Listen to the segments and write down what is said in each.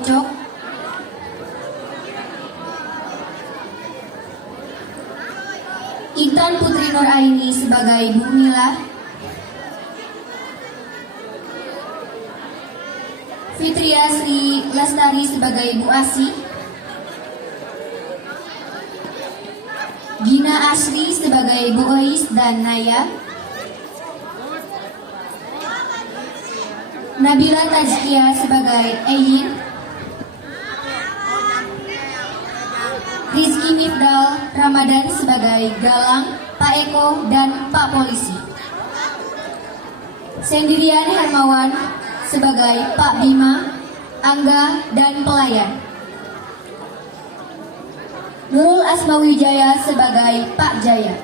Cok. Intan Putri Nur Aini sebagai Bu Mila. Fitria Sri Lestari sebagai Bu Asi. Gina Asri sebagai Bu Ois dan Naya. Nabila Tazkia sebagai Eyin. Rizky Mifdal Ramadan sebagai Galang, Pak Eko, dan Pak Polisi. Sendirian Hermawan sebagai Pak Bima, Angga, dan Pelayan. Nurul Asmawijaya sebagai Pak Jaya.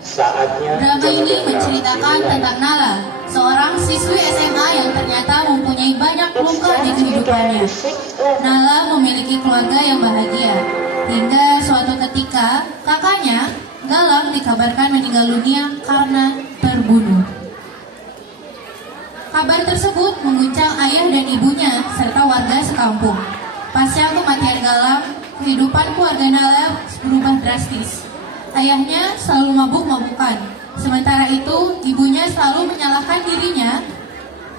Saatnya Drama ini menceritakan tentang Nala, seorang siswi SMA yang ternyata mempunyai banyak luka di kehidupannya. Nala memiliki keluarga yang bahagia, hingga suatu ketika kakaknya, Galang, dikabarkan meninggal dunia karena terbunuh. Kabar tersebut mengguncang ayah dan ibunya serta warga sekampung. Pasca kematian Galang, kehidupan keluarga Nala berubah drastis. Ayahnya selalu mabuk-mabukan, sementara itu ibunya selalu menyalahkan dirinya.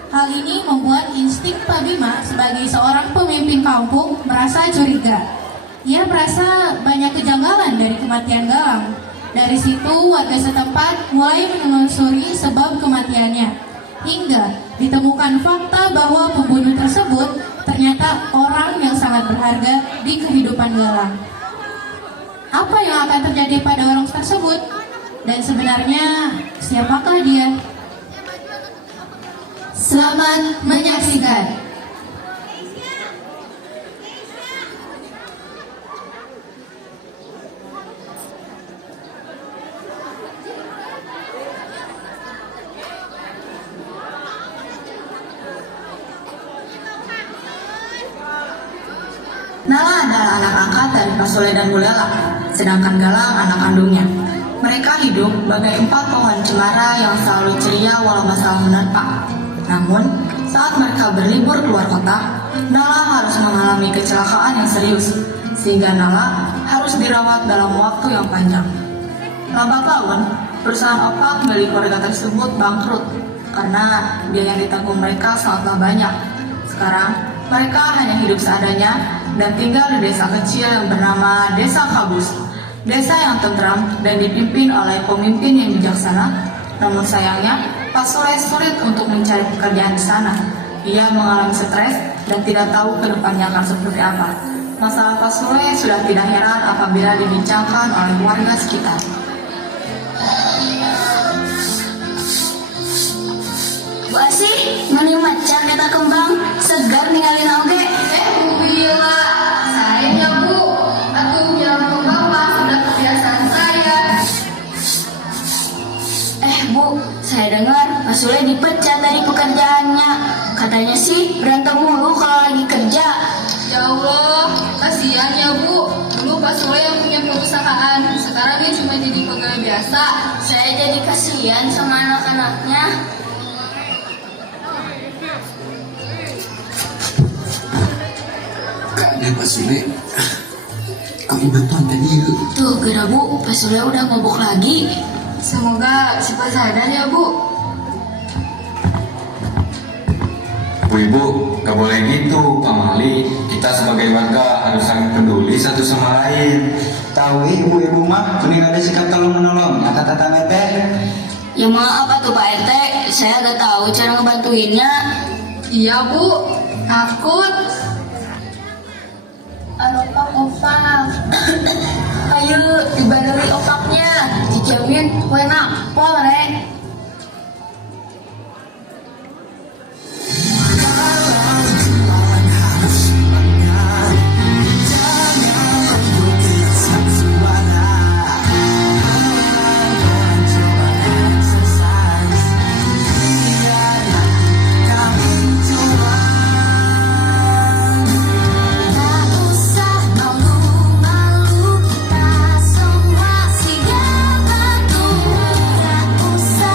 Hal ini membuat insting Pak Bima sebagai seorang pemimpin kampung merasa curiga. Ia merasa banyak kejanggalan dari kematian Galang. Dari situ warga setempat mulai menelusuri sebab kematiannya, hingga ditemukan fakta bahwa pembunuh tersebut ternyata orang yang sangat berharga di kehidupan Galang. Apa yang akan terjadi pada orang tersebut? Dan sebenarnya siapakah dia? Selamat menyaksikan. Nala adalah anak angkat dari Pak Soleh dan Bu Lela, sedangkan Galang anak kandungnya. Mereka hidup bagai 4 pohon cemara yang selalu ceria walau masalah menerpa. Namun, saat mereka berlibur keluar kota, Nala harus mengalami kecelakaan yang serius, sehingga Nala harus dirawat dalam waktu yang panjang. Lambat laun, perusahaan opak milik keluarga tersebut bangkrut, karena biaya yang ditanggung mereka sangatlah banyak. Sekarang, mereka hanya hidup seadanya dan tinggal di desa kecil yang bernama Desa Kabus. Desa yang tentram dan dipimpin oleh pemimpin yang bijaksana. Namun sayangnya, Pak Soleh sulit untuk mencari pekerjaan di sana. Ia mengalami stres dan tidak tahu ke depannya akan seperti apa. Masalah Pak Soleh sudah tidak heran apabila dibincangkan oleh warga sekitar. Bu Asih, meni macan kata kembang, segar ninggalin oge. Bu Bila, sayangnya Bu, aku jalan ke bawah, sudah kebiasaan saya. Bu, saya dengar Pak Sule dipecat dari pekerjaannya. Katanya sih berantem mulu kalau lagi kerja. Ya Allah, kasihan ya Bu. Dulu Pak Sule yang punya perusahaan, sekarang dia cuma jadi pegawai biasa. Saya jadi kasihan sama anak-anaknya. Kak Pak Sule, kau bantuan tadi yuk. Tuh, gara Bu, Pak Sule udah mabuk lagi. Semoga cepat sadar ya Bu. Bu Ibu, gak boleh gitu, Pak Mali. Kita sebagai warga harus saling peduli satu sama lain. Tahu ibu-ibu mah mending ada sikap tolong menolong kata tetangga teh. Ya maaf tuh Pak RT, saya gak tahu cara ngebantuinnya. Iya Bu, takut. Opak. Ayo, dibaneri opaknya. Dijamin, kue napol, Rek. Usah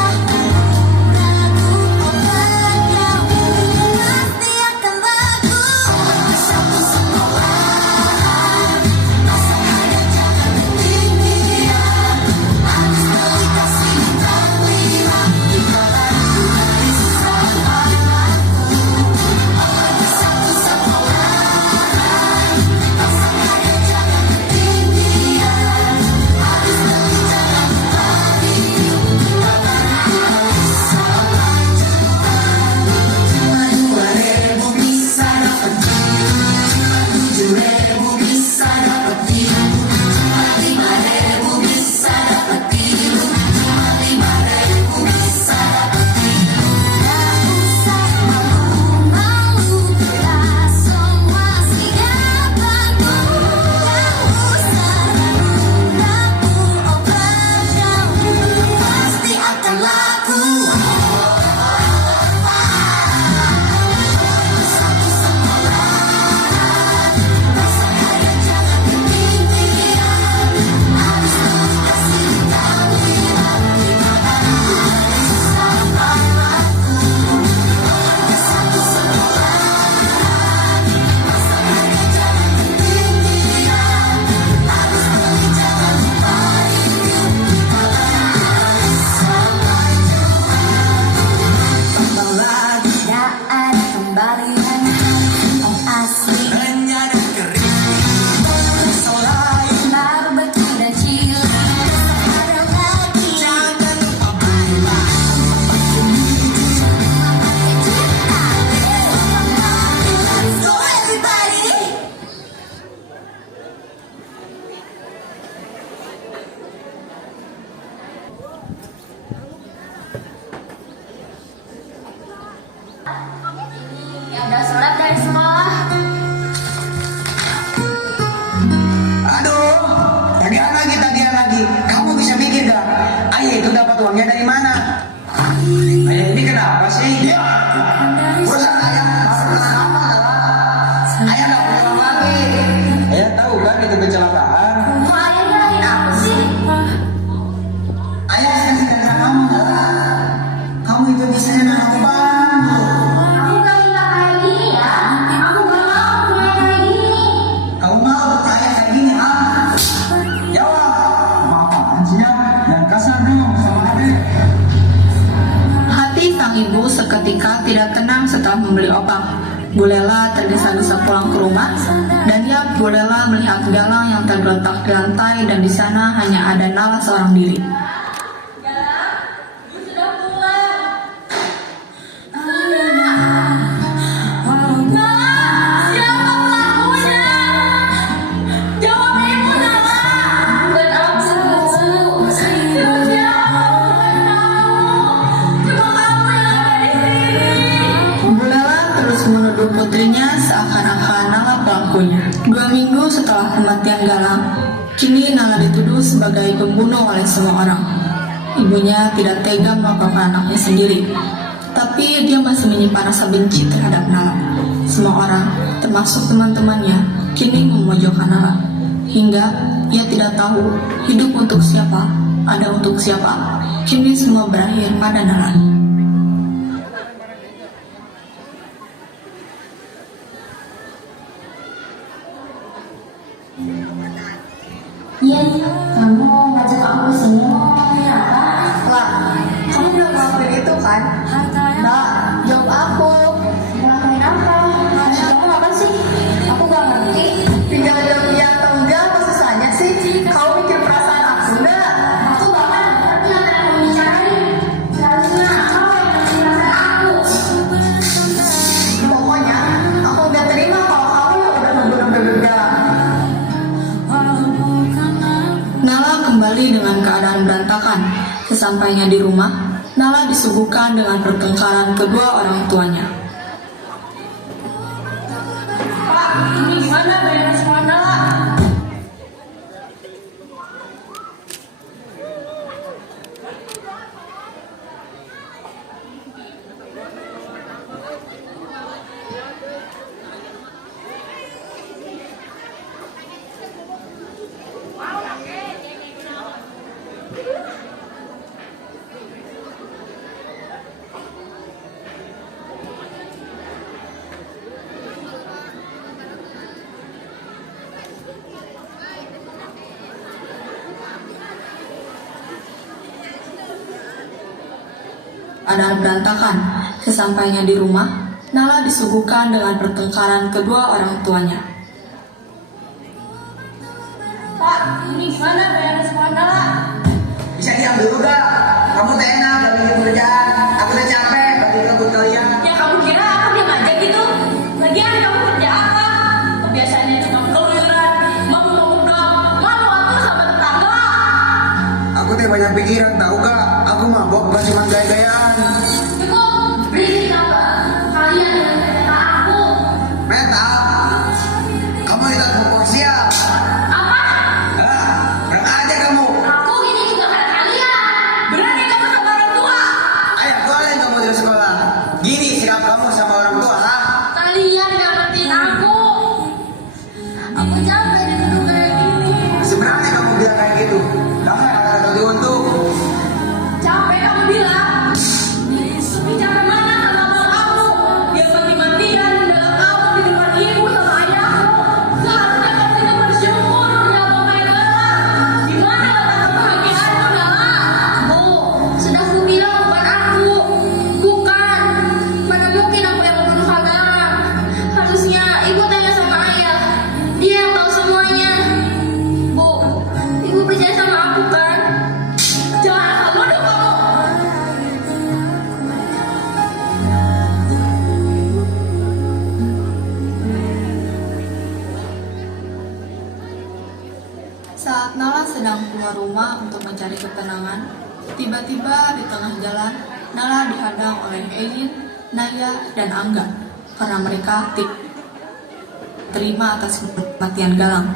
Udah sholat dari sekolah. Aduh, tagihan lagi. Kamu bisa mikir gak? Ayah itu dapat uangnya dari mana? Ayah ini kenapa sih? Ya, urusan ayah baru kena apa lah? Ayah gak punya uang lagi. Ayah tahu kan itu kecelakaan? Kok ayah nyalahin aku sih? Ayah sedang tidak kamu lah. Kamu itu bisa nanam bambu. Aku gak minta kayak gini ya. Aku gak mau punya kayak gini. Kamu mau percaya kayak gini, ah? Jawab. Apaan sih ya? Jangan kasar dong sama adik. Hati sang ibu seketika tidak tenang setelah membeli opang. Bu Lela tergesa-gesa pulang ke rumah, dan Bu Lela melihat Galang yang tergeletak di lantai, dan di sana hanya ada Nala seorang diri. Bu Lela terus menuduh putrinya seakan-akan Nala pelakunya. 2 minggu setelah kematian Galang, kini Nala dituduh sebagai pembunuh oleh semua orang. Ibunya tidak tega melaporkan anaknya sendiri, tapi dia masih menyimpan rasa benci terhadap Nala. Semua orang, termasuk teman-temannya, kini memojokkan Nala, hingga ia tidak tahu hidup untuk siapa, ada untuk siapa. Kini semua berakhir pada Nala. Iya, kamu ngajak aku kesini mau ngomongin apa? Lah, kamu udah ngelakuin itu kan? Nah, jawab aku. Ngelakuin apa? Maksud kamu apa sih? Aku gak ngerti. Tinggal jawab iya atau enggak, apa susahnya sih? Kau mikir perasaan aku enggak? Aku bahkan ngerti apa yang kamu bicarain. Seharusnya kamu yang ngerti perasaan aku. Pokoknya, aku udah terima kalau kamu yang udah membunuh Bebega. Nala kembali dengan keadaan berantakan. Sesampainya di rumah, Nala disuguhkan dengan pertengkaran kedua orang tuanya. Pak, ini gimana bayar sekolah Nala? Keadaan berantakan. Sesampainya di rumah, Nala disuguhkan dengan pertengkaran kedua orang tuanya. Pak, ini gimana bayar sekolah Nala? Bisa diam dulu gak? Kamu tak enak gak bikin kerjaan. Aku udah capek bagi kabut kalian. Ya kamu kira aku diam aja gitu? Lagian kamu kerja apa? Kebiasaannya cuma keluyuran, mabuk-mabuk dong, malu aku sama tetangga. Aku teh banyak pikiran tahu gak? Aku mabok bukan cuma gaya-gayaan. Cukup, berisik apa? Kalian yang kata aku. Meta, kamu tidak proporsial. Apa? Berang aja kamu. Aku ini juga karena kalian. Berani kamu sama orang tua. Ayah keluarin kamu dari sekolah. Gini sikap kamu sama orang tua, ha? Kalian gak ngertiin aku. Aku capek dituduh kayak gini. Sebenarnya kamu bilang kayak gitu. Kamu akan diuntung. Capek kamu bilang. Capek mana sama mama kamu? Dia mati-matian dalam kamu di depan ibu sama ayahmu. Seharusnya kamu itu bersyukur punya bapak yang galak. Gimana rasa kebahagiaanmu galak? Bu, sudah aku bilang bukan aku. Bukan. Mana mungkin aku yang membunuh Kak Galang? Harusnya ibu tanya sama ayah. Dia yang tahu semuanya. Bu, ibu percaya sama aku kan? Jangan asal bodoh kamu. Saat Nala sedang keluar rumah untuk mencari ketenangan, tiba-tiba di tengah jalan, Nala dihadang oleh Egin, Naya, dan Angga. karena mereka terima atas kematian Galang.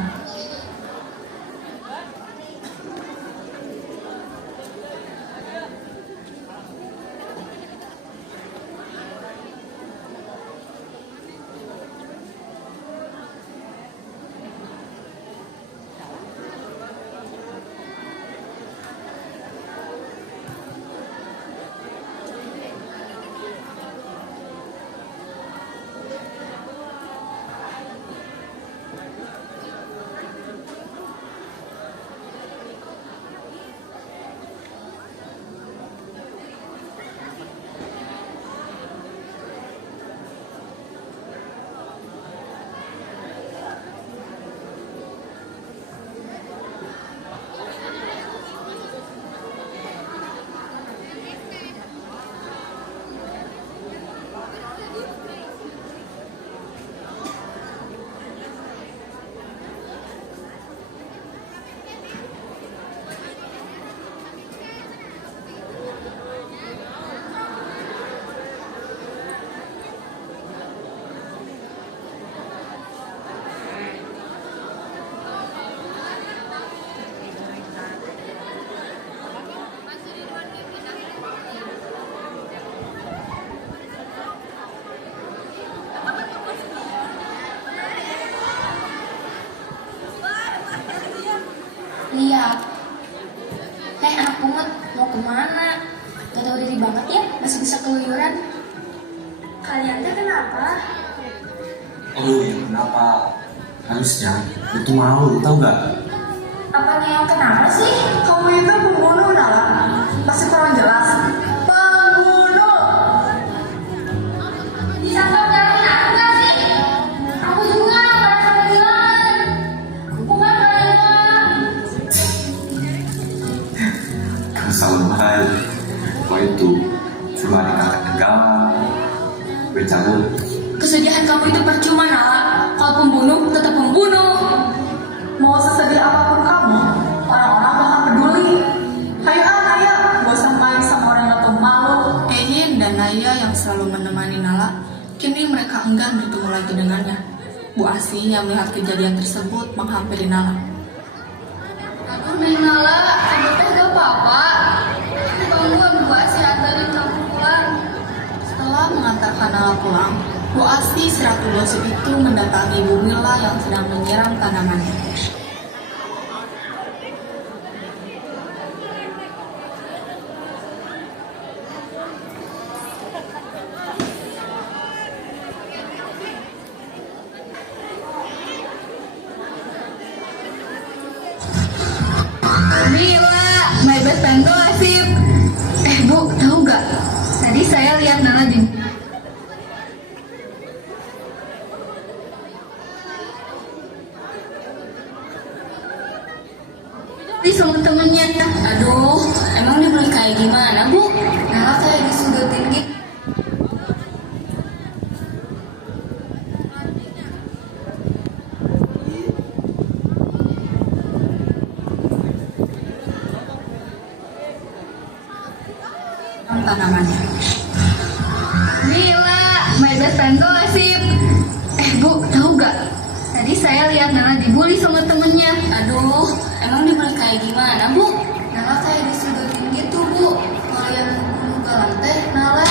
Lihat. Anak pungut, mau kemana? Gak tahu diri banget ya, masih bisa keluyuran. Kalian teh kenapa? Oh ya kenapa? Harusnya itu malu, tau gak? Apanya yang kenapa sih? Kamu itu pembunuh, Nala. Masih kurang jelas. Pembunuh! Bisa kau nyalain aku gak sih? Aku juga merasa kehilangan. Hukuman kalian. Kamu salah bahaya. Kau itu cuma dikatakan galak, bercabut. Kesedihan kamu itu percuma, Nala. Kalau pembunuh, tetap pembunuh. Mau sesedih apapun kamu, orang-orang bakal peduli. Hayo Naya, gak usah main sama orang yang tahu malu. Ehin dan Naya yang selalu menemani Nala, kini mereka enggan bertemu lagi dengannya. Bu Asih yang melihat kejadian tersebut menghampiri Nala. Aduh, Neng Nala, kamu teh gak apa-apa. Bangun, Bu Asih antarin kamu pulang. Setelah mengantarkan Nala pulang, Bu Asih seratus gosip itu mendatangi Bu Mila yang sedang menyiram tanamannya. Mila, my best friend tuh Asif. Bu, tahu nggak? Tadi saya lihat Nala di sama temennya. Aduh, emang dia boleh kayak gimana, Bu? Nala kayak disudutin gitu. Tanamannya. Mila, my best friend tuh Asif. Bu, tahu nggak? Tadi saya lihat Nala dibully sama temennya. Aduh, emang dia boleh kayak gimana, Bu? Nala kayak disudutin gitu, Bu. Kalau yang membunuh Galang teh Nala.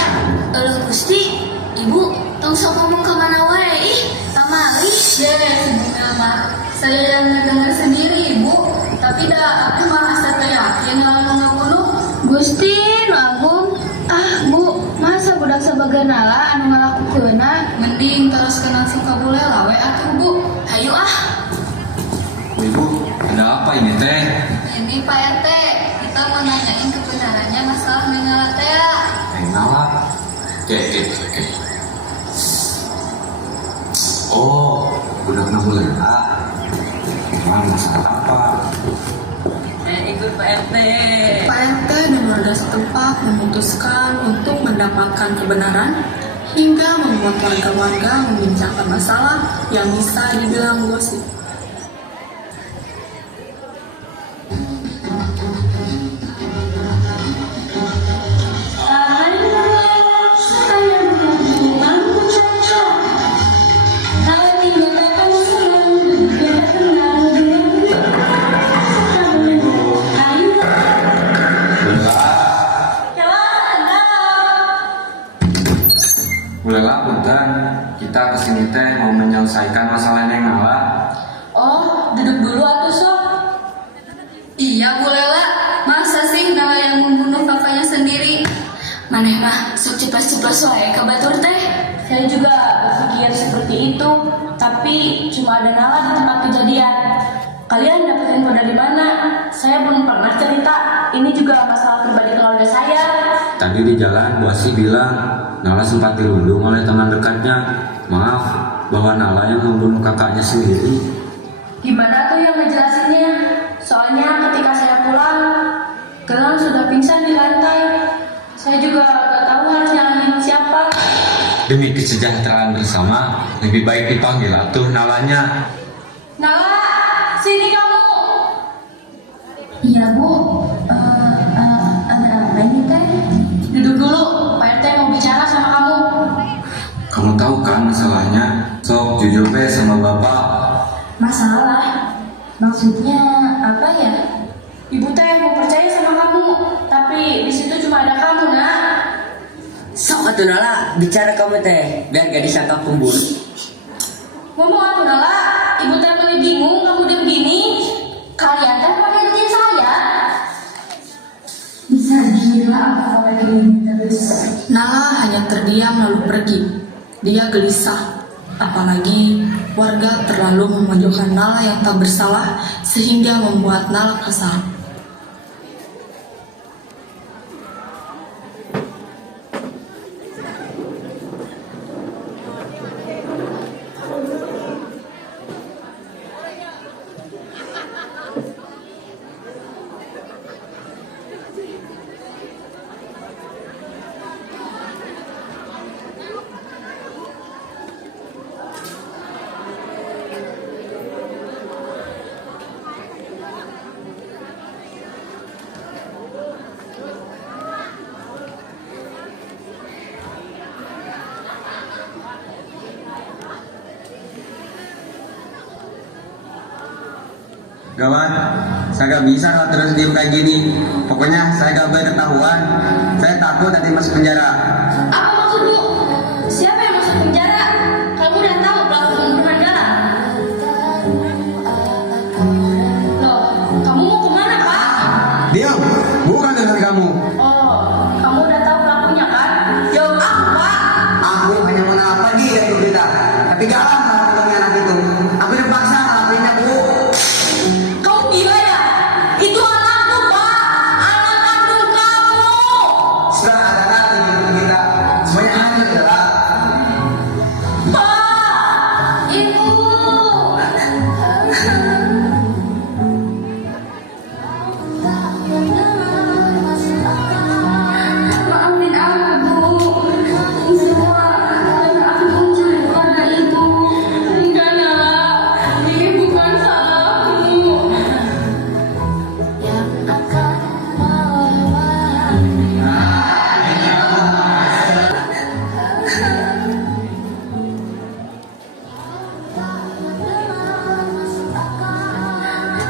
Gusti, Ibu, tau sok ngomong kemana wae, ih, tamali. Sebenarnya mah saya yang mendengar sendiri, Bu. Tapi dah aku mah asa yakin Nala ngebunuh. Gusti, Agung. Bu, masa budak sebagai Nala anu ngalakukeunna? Mending terus kenal si Kabulela we atuh, Bu. Hayu ah. Ibu, ada apa ini teh? Ini Pak RT, kita mau nanyain kebenarannya masalah Nengala teh. Nala. Oke. Oh, udah kena bulela. Emang masalah apa? Ikut Pak RT. Pak RT dan warga setempat memutuskan untuk mendapatkan kebenaran hingga membuat warga-warga membincangkan masalah yang bisa dibilang gosip. Saya melakukan cacat. Punten, kita kesini teh mau menyelesaikan masalah Neng Nala. Oh, duduk dulu atuh Sob. Iya Bu Lela, masa sih Nala yang membunuh kakaknya sendiri? Maneh mah sok ceplas-ceplas wae ka batur teh. Saya juga berpikir seperti itu, tapi cuma ada Nala di tempat kejadian. Kalian dapat info dari mana? Saya belum pernah cerita. Ini juga masalah pribadi keluarga saya. Tadi di jalan Bu Asih bilang Nala sempat dirundung oleh teman dekatnya. Maaf, bahwa Nala yang membunuh kakaknya sendiri. Gimana tuh yang ngejelasinnya? Soalnya ketika saya pulang, Gelang sudah pingsan di lantai. Saya juga gak tahu harus nyalahin siapa. Demi kesejahteraan bersama, lebih baik dipanggil atuh Nalanya. Nala, sini kamu. Iya Bu, ada apa ini teh? Duduk dulu, Pak RT mau bicara sama kamu. Kamu tahu kan masalahnya? Sok jujur deh sama Bapak. Masalah? Maksudnya apa ya? Ibu teh mau percaya sama kamu, tapi di situ cuma ada kamu, Nak. Sok atuh Nala, bicara kamu teh, biar gak disangka pembunuh. Ngomong aku Nala, ibu teh mulai bingung kamu udah begini. Kalian teh mau ngikutin saya. Bisa gila kalau kayak gini terus. Nala hanya terdiam lalu pergi. Dia gelisah. Apalagi warga terlalu memojokkan Nala yang tak bersalah sehingga membuat Nala kesal. Gawat, saya gak bisa kalau terus diem kayak gini. Pokoknya saya gak boleh ketahuan. Saya takut nanti masuk penjara. Apa maksudmu? Siapa yang masuk penjara? Kamu udah tahu pelaku pembunuhan Galang? Loh, kamu mau kemana, Pak? Diam, bukan dengan kamu. Oh, kamu udah tahu pelakunya kan? Jawab aku, Pak. Aku hanya mau nolak pergi dari berita. Tapi Galang malah ketemu anak itu. Aku terpaksa ngelakuinnya, Bu. Kamu gila ya? Itu anakku, Pak. Anak kandung kamu. Setelah ada anak di hidup kita, semuanya hancur adalah. Pak, Ibu. Maafin aku Bu. Ini semua karena aku mencuri keluarga Ibu. Enggak, Nala. Ini bukan salahku.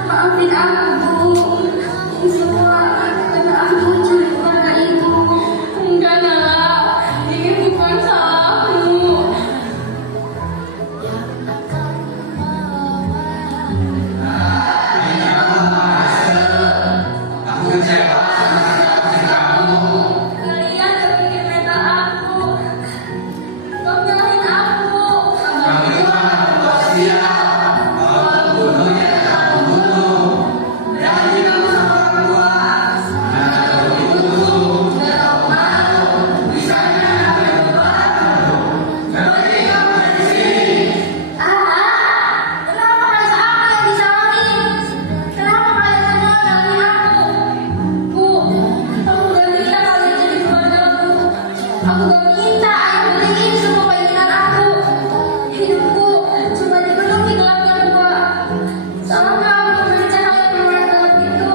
Maafin aku Bu. Ini semua karena aku mencuri keluarga Ibu. Enggak, Nala. Ini bukan salahku. Kalian gak pikir meta aku. Kau nyalahin aku. Kenapa harus aku yang disalahin? Kenapa kalian semua nyalahin aku? Bu, aku gak minta kalian jadi keluarga aku. Aku gak minta ayo beliin semua keinginan aku. Hidupku cuma dipenuhi gelapnya gua. Selama aku memberi cahaya keluar gelap itu,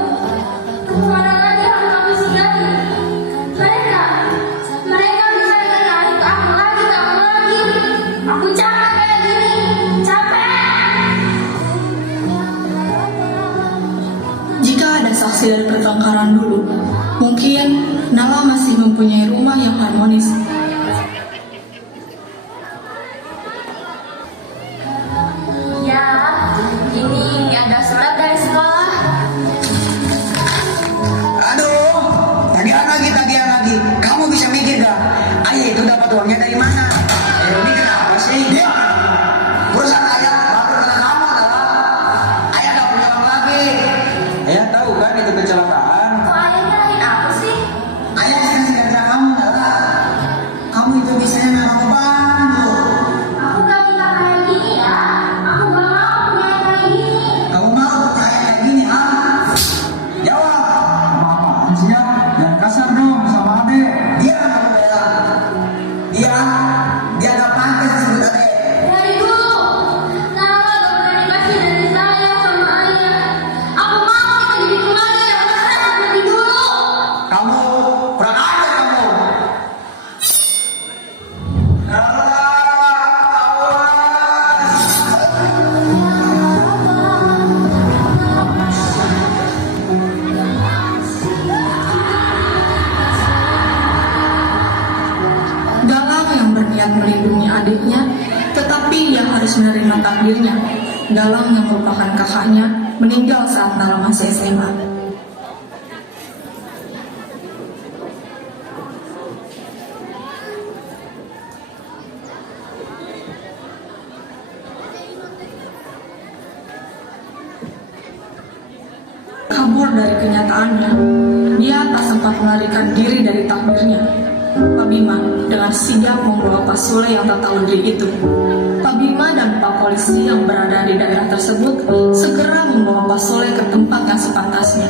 kemana lagi harus aku singgahi? Mereka bisa nyari ke aku lagi. Aku capek kayak gini, capek. Jika ada saksi dari pertengkaran dulu, mungkin Nala masih mempunyai rumah yang harmonis. menerima takdirnya. Galang yang merupakan kakaknya meninggal saat Nala masih SMA. Kabur dari kenyataannya, dia tak sempat melarikan diri dari takdirnya. Pak Bima dengan sigap membawa Pak Sule yang tak tahu diri itu. Pak Bima dan Pak Polisi yang berada di daerah tersebut segera membawa Pak Sule ke tempat yang sepantasnya.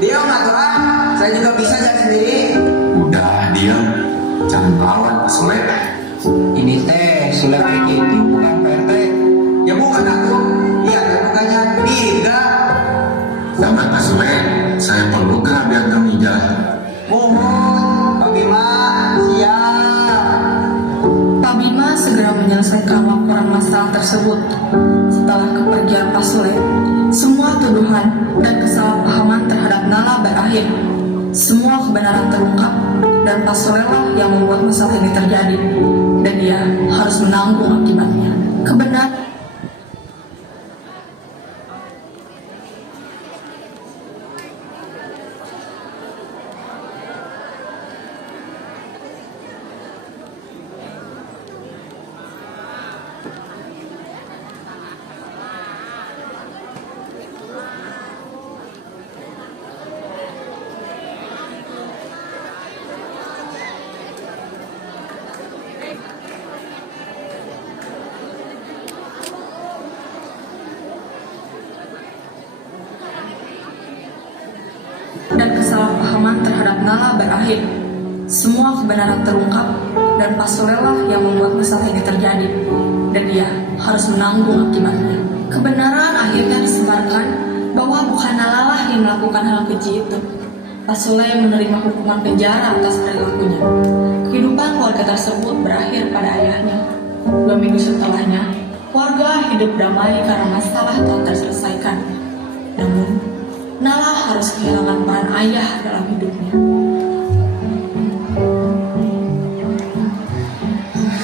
Diam aturan, saya juga bisa jalan sendiri. Udah, diam. Jangan lawan, Sule. Ini teh Sule gitu, bukan PRT. Ya bukan aku. Iya, bukannya tidak. Sahabat Pak Sule, saya perlu gak biar Gamija? Mohon, Pak Bima, siap. Pak Bima segera menyelesaikan laporan masalah tersebut. Setelah kepergian Pak Sule, semua tuduhan dan kesalahpahaman terhadap Nala berakhir. Semua kebenaran terungkap dan Pak Sule lah yang membuat masalah ini terjadi. Dan dia harus menanggung akibatnya. Kebenaran dan kesalahpahaman terhadap Nala berakhir. Semua kebenaran terungkap dan Pak Sule lah yang membuat masalah ini terjadi. Dan dia harus menanggung akibatnya. Kebenaran akhirnya disebarkan bahwa bukan Nala lah yang melakukan hal keji itu. Pak Sule menerima hukuman penjara atas perilakunya. Kehidupan keluarga tersebut berakhir pada ayahnya. 2 minggu setelahnya, keluarga hidup damai karena masalah telah terselesaikan. Namun, Nala harus kehilangan peran ayah dalam hidupnya.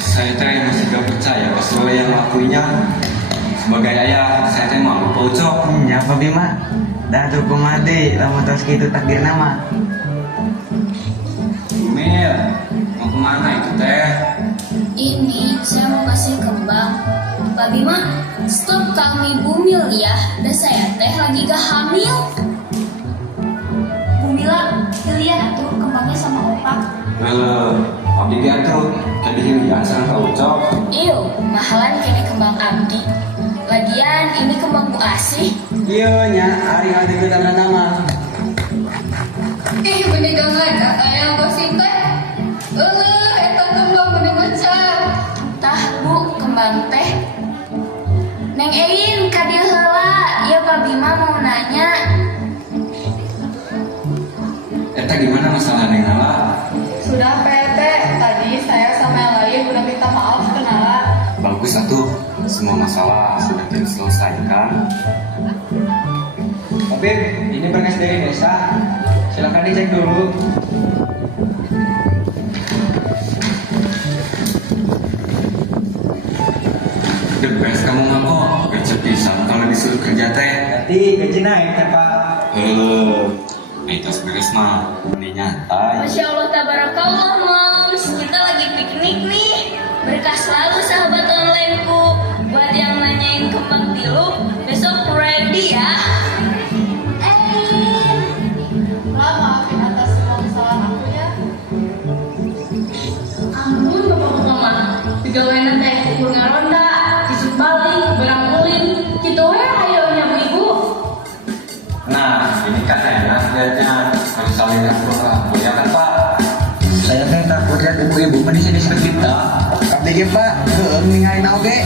Saya teh masih gak percaya Pak Sule yang lakuinnya. Sebagai ayah, saya teh mau pocok. Ya Pak Bima, dah tuh kumade, lama terus gitu takdir nama. Mil, mau kemana itu teh? Ini saya mau kasih kembang. Pak Bima, stop kami bumil ya. Dan saya teh lagi gak hamil. Bumila, pilihan atuh kembangnya sama opak. Halo, abdi tuh jadi hilian sama Pak Ucok. Iyo, mahalan kini kembang abdi. Lagian ini kembang Bu Asih. Iya nya, hari ada kita nama. Benih gangan, yang gosip teh. Eta kembang benih macam. Tah Bu, kembang teh. Neng Ein, kadir heula. Ya Pak Bima mau nanya. Eta gimana masalah Neng Nala? Sudah PT, tadi saya sama yang lain udah minta maaf ke Nala. Bagus atuh, semua masalah sudah diselesaikan. Tapi ini berkas dari desa, silakan dicek dulu. The best kamu ngomong, gak pisan kalau disuruh kerja teh. Nanti gaji naik ya Pak. Itu beres mah, ini nyantai. Masya Allah, tabarakallah moms. Kita lagi piknik nih. Berkah selalu sahabat onlineku. Buat yang nanyain kembang tilu, besok ready ya. Maafin atas semua kesalahan aku ya. Ampun bapak mama. Pegawaian teh ukur ngaronda, isuk balik, berang ulin. Gitu ya ayonya bu ibu. Nah, ini kan enak lihatnya. Harus saling ngatur ya kan Pak? Saya teh takut lihat ibu-ibu di sini kita. Tapi Pak, ningali oke.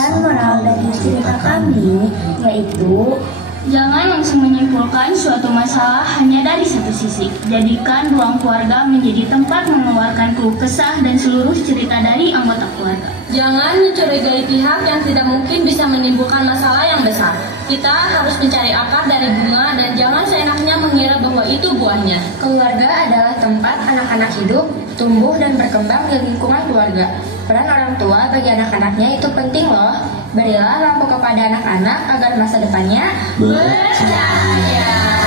Pesan moral dari cerita kami yaitu jangan langsung menyimpulkan suatu masalah hanya dari satu sisi. Jadikan ruang keluarga menjadi tempat mengeluarkan keluh kesah dan seluruh cerita dari anggota keluarga. Jangan mencurigai pihak yang tidak mungkin bisa menimbulkan masalah yang besar. Kita harus mencari akar dari bunga dan jangan seenaknya mengira bahwa itu buahnya. Keluarga adalah tempat anak-anak hidup, tumbuh, dan berkembang di lingkungan keluarga. Peran orang tua bagi anak-anaknya itu penting loh. Berilah lampu kepada anak-anak agar masa depannya Bercahaya.